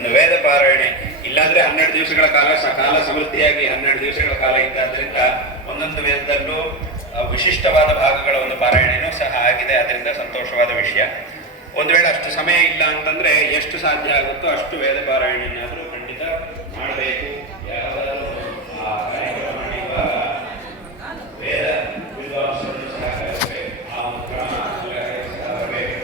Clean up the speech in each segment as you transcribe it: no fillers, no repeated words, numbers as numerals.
ಒಂದು ವೇದ ಪಾರಾಯಣೆ. ಇಲ್ಲಾಂದ್ರೆ 12 ದಿವಸಗಳ ಕಾಲ ಸಮೃದ್ಧಿಯಾಗಿ 12 ದಿವಸಗಳ ಕಾಲ ಇದ್ದಾದ್ರಿಂದ ಒಂದೊಂದು ವೇದದಲ್ಲೂ ವಿಶಿಷ್ಟವಾದ ಭಾಗಗಳ ಒಂದು ಪಾರಾಯಣೆನೂ ಸಹ ಆಗಿದೆ. ಅದರಿಂದ ಸಂತೋಷವಾದ ವಿಷಯ. ಒಂದು ವೇಳೆ ಅಷ್ಟು ಸಮಯ ಇಲ್ಲ ಅಂತಂದ್ರೆ ಎಷ್ಟು ಸಾಧ್ಯ ಆಗುತ್ತೋ ಅಷ್ಟು ವೇದ ಪಾರಾಯಣೆಯನ್ನಾದರೂ ಖಂಡಿತ ಮಾಡಬೇಕು. ಯಾರಾದರೂ ಆ ಕಾರ್ಯಕ್ರಮ ಮಾಡುವಾಗ ವೇದ ವಿದ್ವಾಂಸರನ್ನು ಸಹ ಕರೆಸಬೇಕು. ಆ ಒಂದು ಕ್ರಮ ಸಹ ಬರಬೇಕು.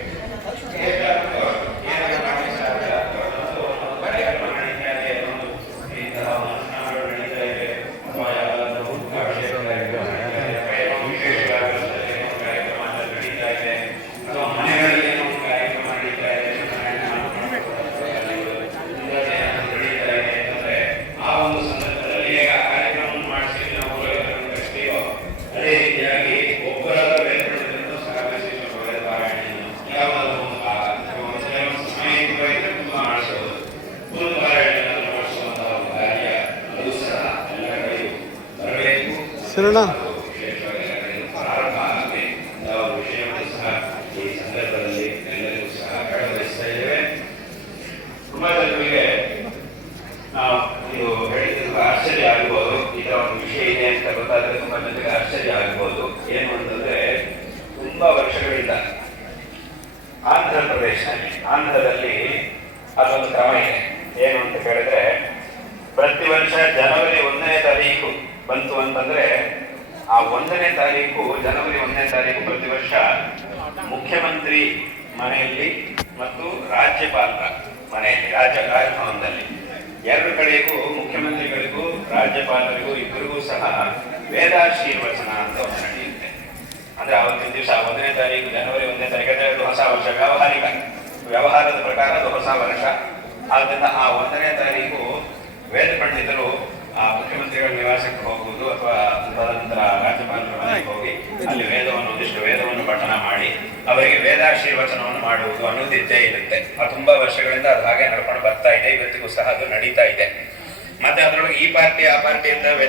ಶರಣ ತುಂಬಾ ಜನರಿಗೆ ನಾವು ಇದು ಹೇಳಿದ್ರೆ ಆಶ್ಚರ್ಯ ಆಗ್ಬೋದು. ಈ ತರ ಒಂದು ವಿಷಯ ಇದೆ ಅಂತ ಗೊತ್ತಾದ್ರೆ ತುಂಬಾ ಜನರಿಗೆ ಆಶ್ಚರ್ಯ ಆಗ್ಬೋದು. ಏನು ಅಂತಂದ್ರೆ ತುಂಬಾ ವರ್ಷಗಳಿಂದ ಆಂಧ್ರ ಆಂಧ್ರದಲ್ಲಿ ಅದೊಂದು ಕ್ರಮ ಇದೆ. ಏನು ಅಂತ ಕೇಳಿದ್ರೆ ಪ್ರತಿ ವರ್ಷ ಜನವರಿ 1ನೇ ತಾರೀಕು ಬಂತು ಅಂತಂದ್ರೆ ಆ 1ನೇ ತಾರೀಕು ಜನವರಿ 1ನೇ ತಾರೀಕು ಪ್ರತಿ ವರ್ಷ ಮುಖ್ಯಮಂತ್ರಿ ಮನೆಯಲ್ಲಿ ಮತ್ತು ರಾಜ್ಯಪಾಲರ ಮನೆಯಲ್ಲಿ ರಾಜಭವನದಲ್ಲಿ ಎರಡು ಕಡೆಗೂ ಮುಖ್ಯಮಂತ್ರಿಗಳಿಗೂ ರಾಜ್ಯಪಾಲರಿಗೂ ಇಬ್ಬರಿಗೂ ಸಹ ವೇದಾಶೀರ್ವಚನ ಅಂತ ಒಂದು ನಡೆಯುತ್ತೆ. ಅಂದ್ರೆ ಆವತ್ತಿನ ದಿವಸ 1ನೇ ತಾರೀಕು ಜನವರಿ 1ನೇ ತಾರೀಕು ಅಂದ್ರೆ ಅದು ಹೊಸ ವರ್ಷ. ವ್ಯವಹಾರದ ಪ್ರಕಾರ ಅದು ಹೊಸ ವರ್ಷ. ಆದ್ರಿಂದ ಆ 1ನೇ ತಾರೀಕು ವೇದ ಪಂಡಿತರು ಆ ಮುಖ್ಯಮಂತ್ರಿಗಳ ನಿವಾಸಕ್ಕೆ ಹೋಗುವುದು ಅಥವಾ ತದನಂತರ ರಾಜ್ಯಪಾಲರ ಮನೆಗೆ ಹೋಗಿ ಅಲ್ಲಿ ಒಂದಿಷ್ಟು ವೇದವನ್ನು ಪಠಣ ಮಾಡಿ ಅವರಿಗೆ ವೇದಾಶೀರ್ವಚನವನ್ನು ಮಾಡುವುದು ಅನ್ನೋದು ಇದ್ದೇ ಇರುತ್ತೆ. ತುಂಬಾ ವರ್ಷಗಳಿಂದ ಅದು ಹಾಗೆ ನಡ್ಕೊಂಡು ಬರ್ತಾ ಇದೆ. ಇವತ್ತಿಗೂ ಸಹ ಅದು ನಡೀತಾ ಇದೆ. ಮತ್ತೆ ಅದರೊಳಗೆ ಈ ಪಾರ್ಟಿ ಆ ಪಾರ್ಟಿ ಅಂತ